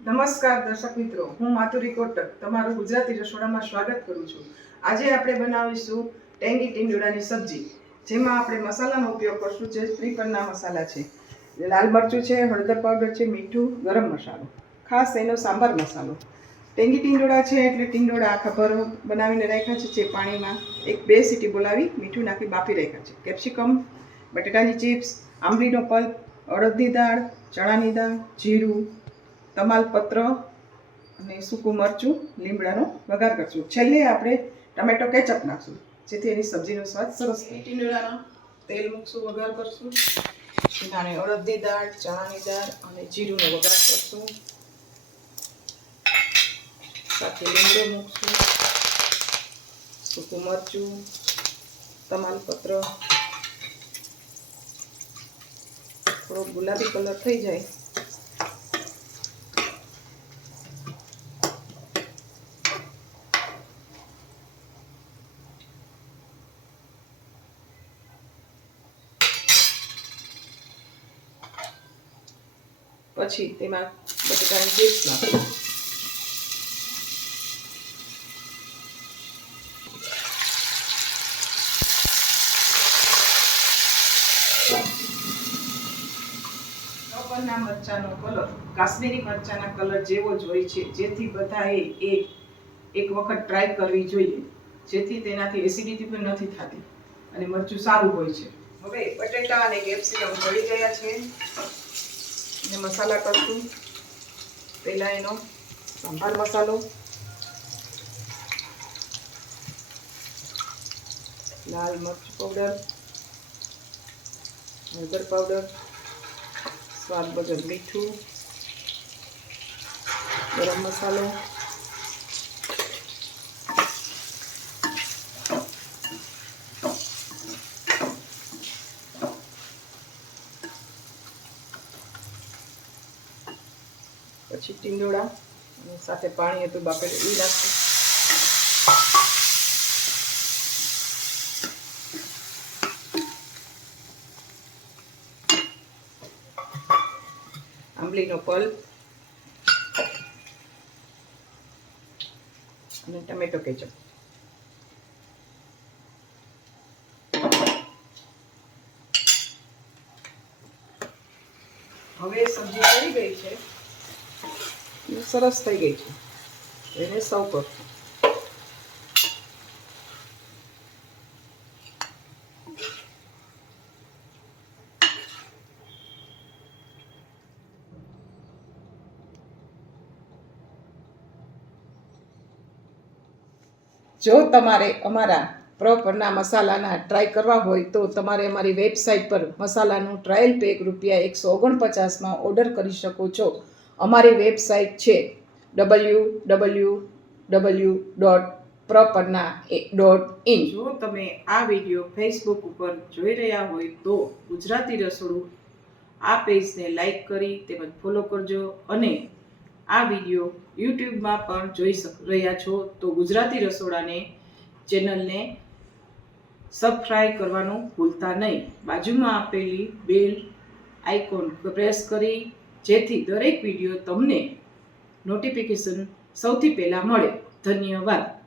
નમસ્કાર દર્શક મિત્રો, હું માધુરી કોટક, તમારું ગુજરાતી રસોડામાં સ્વાગત કરું છું. આજે આપણે બનાવીશું ટેંગી ટીંડોળાની સબ્જી, જેમાં આપણે મસાલાનો ઉપયોગ કરશું, જે ત્રિપન્ના મસાલા છે. લાલ મરચું છે, હળદર પાવડર છે, મીઠું, ગરમ મસાલો, ખાસ એનો સાંભાર મસાલો. ટેંગી ટીંડોળા છે એટલે ટીંડોળા આખા ભર બનાવીને રાખ્યા છે, જે પાણીમાં એક બે સીટી બોલાવી મીઠું નાખી બાફી રાખ્યા છે. કેપ્સિકમ, બટેટાની ચિપ્સ, આંબલીનો પલ્પ, અડદની દાળ, ચણાની દાળ, જીરું તમાલપત્ર અને સૂકું મરચું, લીમડાનો વઘાર કરશું. છેલ્લે આપણે ટમેટો કેચઅપ નાખશું. જેથી એની સબ્જીનો સ્વાદ સરસ થાય. તેલ મૂકશું, વઘાર કરશું. નાણે અડદની દાળ, ચણાની દાળ અને જીરુંનો વઘાર કરશું. સાથે લીમડો મૂકશું. સૂકું મરચું, તમાલપત્ર. થોડો ગુલાબી કલર થઈ જાય. પછી તેમાં બટેટાની ચિપ્સ નાખી. ઉપરના મરચાનો કલર કાશ્મીરી મરચાના કલર જેવો જ હોય છે. જેથી બધાએ એ એક વખત ટ્રાય કરવી જોઈએ. જેથી તેનાથી એસિડિટી પણ નથી થતી અને મરચું સારું હોય છે. હવે બટેટા અને કેપ્સિકમ ભળી ગયા છે. મસાલા કરશું. પહેલાં એનો સંભાર મસાલો. લાલ મરચ પાવડર હળદર પાવડર સ્વાદ બગર મીઠું. ગરમ મસાલો. પછી ટીંડોળા સાથે પાણી હતું બાપેલું એ નાખશું આંબલીનો પલ્પ અને ટમેટો કેચપ હવે સબ્જી થઈ ગઈ છે. સરસ થઈ ગઈ છે. એને સૌ કરશું જો તમારે અમારા પ્રોપરના મસાલાના ટ્રાય કરવા હોય તો તમારે અમારી વેબસાઇટ પર મસાલાનું ટ્રાયલ પેક રૂપિયા એકસો ઓગણપચાસમાં ઓર્ડર કરી શકો છો. અમારી વેબસાઇટ છે ડબલ્યુ ડબલ્યુ ડબલ્યુ ડોટ પ્રોપરના ડોટ ઇન જો તમે આ વીડિયો ફેસબુક ઉપર જોઈ રહ્યા હોય તો ગુજરાતી રસોડું આ પેજને લાઈક કરી તેમજ ફોલો કરજો અને આ વીડિયો યુટ્યુબમાં પણ જોઈ રહ્યા છો તો ગુજરાતી રસોડાને, ચેનલને સબસ્ક્રાઈબ કરવાનું ભૂલતા નહીં. બાજુમાં આપેલી બેલ આઇકોન પ્રેસ કરી જેથી દરેક વીડિયો તમને નોટિફિકેશન સૌથી પહેલાં મળે. ધન્યવાદ.